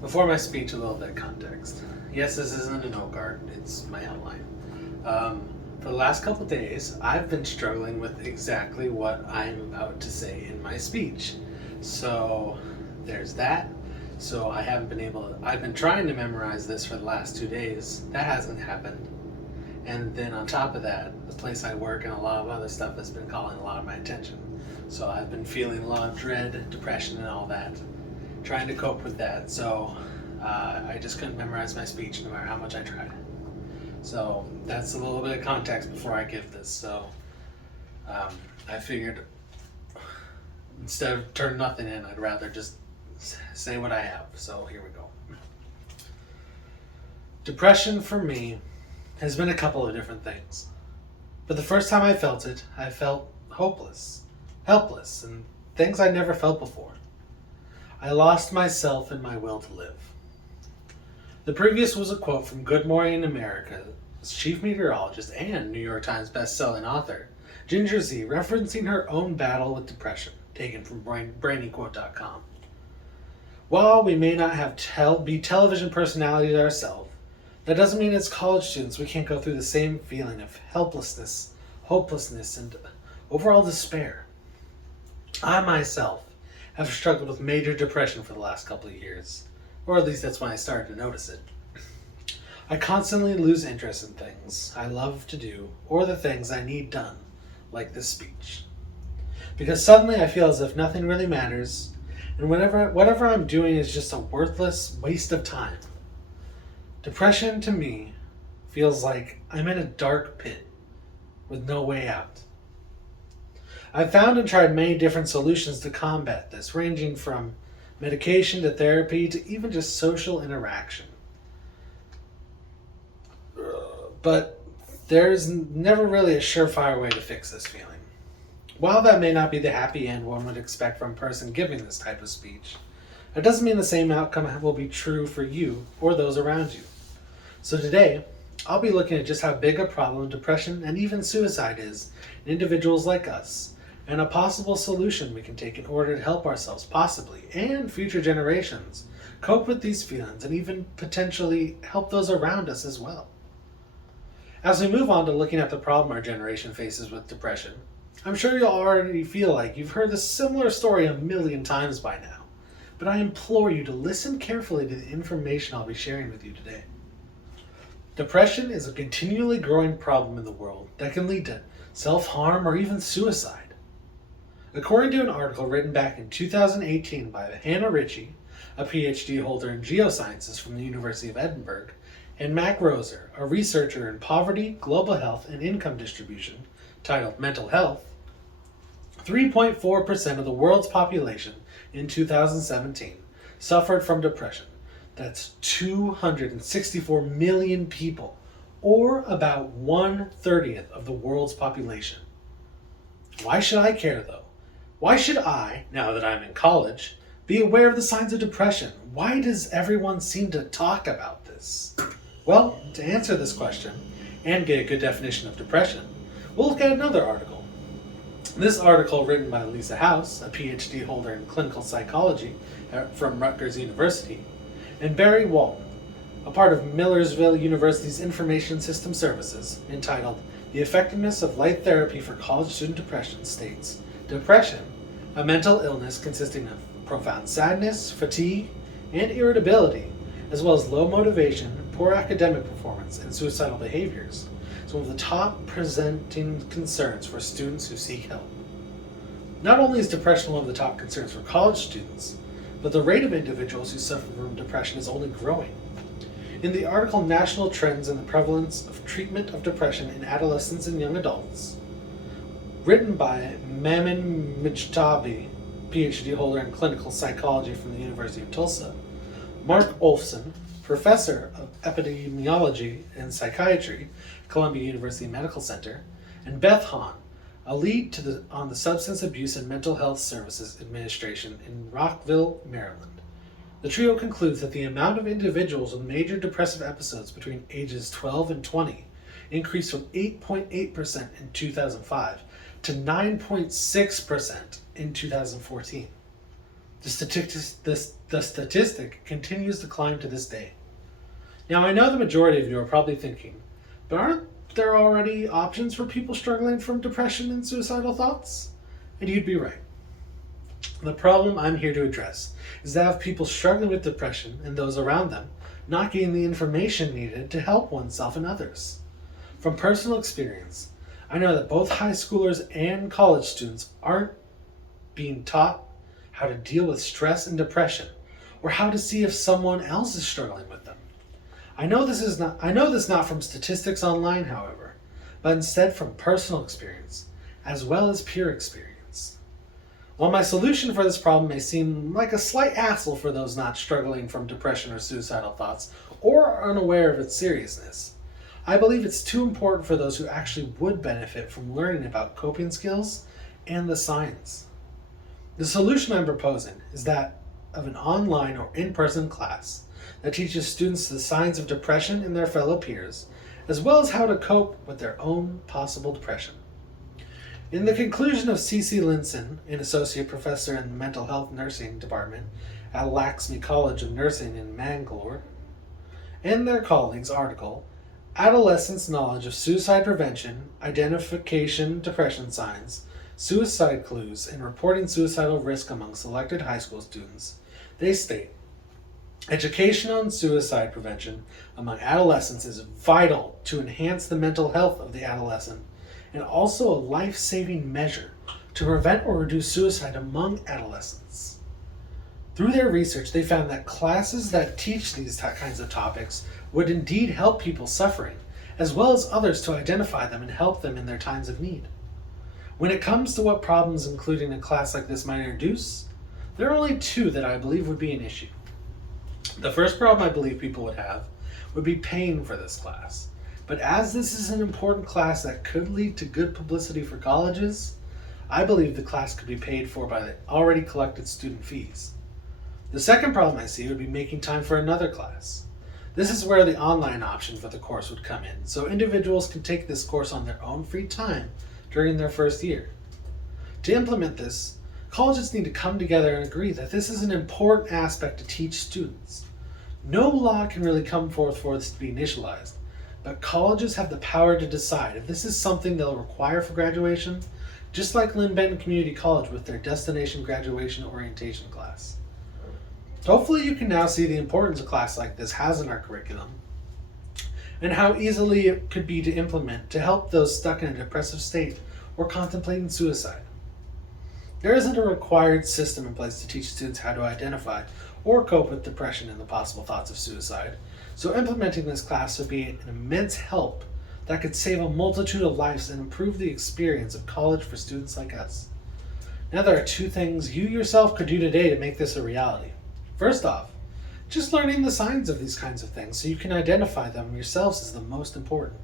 Before my speech, a little bit of context. Yes, this isn't a note card, it's my outline. For the last couple days, I've been struggling with exactly what I'm about to say in my speech. So, there's that. So, I've been trying to memorize this for the last 2 days. That hasn't happened. And then on top of that, the place I work and a lot of other stuff has been calling a lot of my attention. So, I've been feeling a lot of dread, depression, and all that. Trying to cope with that. So I just couldn't memorize my speech no matter how much I tried. So that's a little bit of context before I give this. So I figured instead of turn nothing in, I'd rather just say what I have. So here we go. Depression for me has been a couple of different things. But the first time I felt it, I felt hopeless, helpless, and things I'd never felt before. I lost myself and my will to live. The previous was a quote from Good Morning America's chief meteorologist and New York Times best-selling author, Ginger Z, referencing her own battle with depression, taken from brainyquote.com. While we may not be television personalities ourselves, that doesn't mean as college students we can't go through the same feeling of helplessness, hopelessness, and overall despair. I myself have struggled with major depression for the last couple of years, or at least that's when I started to notice it. I constantly lose interest in things I love to do or the things I need done, like this speech. Because suddenly I feel as if nothing really matters, and whatever I'm doing is just a worthless waste of time. Depression to me feels like I'm in a dark pit with no way out. I've found and tried many different solutions to combat this, ranging from medication to therapy to even just social interaction. But there's never really a surefire way to fix this feeling. While that may not be the happy end one would expect from a person giving this type of speech, it doesn't mean the same outcome will be true for you or those around you. So today, I'll be looking at just how big a problem depression and even suicide is in individuals like us, and a possible solution we can take in order to help ourselves possibly, and future generations, cope with these feelings and even potentially help those around us as well. As we move on to looking at the problem our generation faces with depression, I'm sure you'll already feel like you've heard this similar story a million times by now, but I implore you to listen carefully to the information I'll be sharing with you today. Depression is a continually growing problem in the world that can lead to self-harm or even suicide. According to an article written back in 2018 by Hannah Ritchie, a PhD holder in geosciences from the University of Edinburgh, and Mac Roser, a researcher in poverty, global health, and income distribution, titled Mental Health, 3.4% of the world's population in 2017 suffered from depression. That's 264 million people, or about 1/30 of the world's population. Why should I care though? Why should I, now that I'm in college, be aware of the signs of depression? Why does everyone seem to talk about this? Well, to answer this question, and get a good definition of depression, we'll look at another article. This article, written by Lisa House, a PhD holder in clinical psychology from Rutgers University, and Barry Walton, a part of Millersville University's Information System Services, entitled The Effectiveness of Light Therapy for College Student Depression, states, depression, a mental illness consisting of profound sadness, fatigue, and irritability, as well as low motivation, poor academic performance, and suicidal behaviors, is one of the top presenting concerns for students who seek help. Not only is depression one of the top concerns for college students, but the rate of individuals who suffer from depression is only growing. In the article National Trends in the Prevalence of Treatment of Depression in Adolescents and Young Adults, written by Mamin Mujtabi, PhD holder in clinical psychology from the University of Tulsa, Mark Olfson, professor of epidemiology and psychiatry, Columbia University Medical Center, and Beth Hahn, a lead on the Substance Abuse and Mental Health Services Administration in Rockville, Maryland. The trio concludes that the amount of individuals with major depressive episodes between ages 12 and 20 increased from 8.8% in 2005 to 9.6% in 2014. The statistic continues to climb to this day. Now, I know the majority of you are probably thinking, but aren't there already options for people struggling from depression and suicidal thoughts? And you'd be right. The problem I'm here to address is that of people struggling with depression and those around them not getting the information needed to help oneself and others. From personal experience, I know that both high schoolers and college students aren't being taught how to deal with stress and depression, or how to see if someone else is struggling with them. I know this not from statistics online, however, but instead from personal experience, as well as peer experience. While my solution for this problem may seem like a slight hassle for those not struggling from depression or suicidal thoughts, or are unaware of its seriousness, I believe it's too important for those who actually would benefit from learning about coping skills and the signs. The solution I'm proposing is that of an online or in-person class that teaches students the signs of depression in their fellow peers, as well as how to cope with their own possible depression. In the conclusion of C.C. Linson, an associate professor in the mental health nursing department at Laxmi College of Nursing in Mangalore, and their colleagues' article, Adolescents' Knowledge of Suicide Prevention, Identification Depression Signs, Suicide Clues, and Reporting Suicidal Risk Among Selected High School Students, they state, education on suicide prevention among adolescents is vital to enhance the mental health of the adolescent and also a life-saving measure to prevent or reduce suicide among adolescents. Through their research, they found that classes that teach these kinds of topics would indeed help people suffering, as well as others to identify them and help them in their times of need. When it comes to what problems including a class like this might introduce, there are only two that I believe would be an issue. The first problem I believe people would have would be paying for this class. But as this is an important class that could lead to good publicity for colleges, I believe the class could be paid for by the already collected student fees. The second problem I see would be making time for another class. This is where the online option for the course would come in, so individuals can take this course on their own free time during their first year. To implement this, colleges need to come together and agree that this is an important aspect to teach students. No law can really come forth for this to be initialized, but colleges have the power to decide if this is something they'll require for graduation, just like Lynn Benton Community College with their Destination Graduation Orientation class. Hopefully you can now see the importance a class like this has in our curriculum, and how easily it could be to implement to help those stuck in a depressive state or contemplating suicide. There isn't a required system in place to teach students how to identify or cope with depression and the possible thoughts of suicide, so implementing this class would be an immense help that could save a multitude of lives and improve the experience of college for students like us. Now there are two things you yourself could do today to make this a reality. First off, just learning the signs of these kinds of things so you can identify them yourselves is the most important.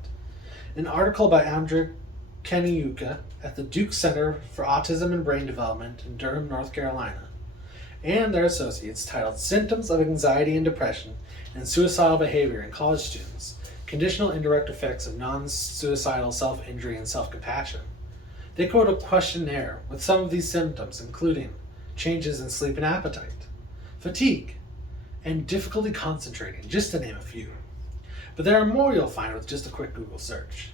An article by Andrew Keniuka at the Duke Center for Autism and Brain Development in Durham, North Carolina, and their associates titled Symptoms of Anxiety and Depression and Suicidal Behavior in College Students, Conditional Indirect Effects of Non-Suicidal Self-Injury and Self-Compassion. They quote a questionnaire with some of these symptoms, including changes in sleep and appetite, fatigue, and difficulty concentrating, just to name a few. But there are more you'll find with just a quick Google search.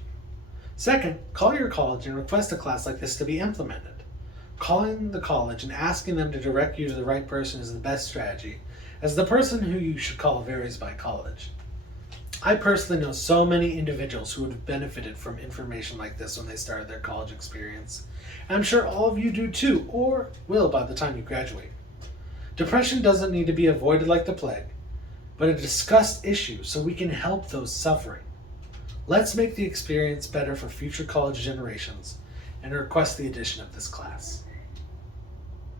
Second, call your college and request a class like this to be implemented. Calling the college and asking them to direct you to the right person is the best strategy, as the person who you should call varies by college. I personally know so many individuals who would have benefited from information like this when they started their college experience, and I'm sure all of you do too, or will by the time you graduate. Depression doesn't need to be avoided like the plague, but a discussed issue so we can help those suffering. Let's make the experience better for future college generations and request the addition of this class.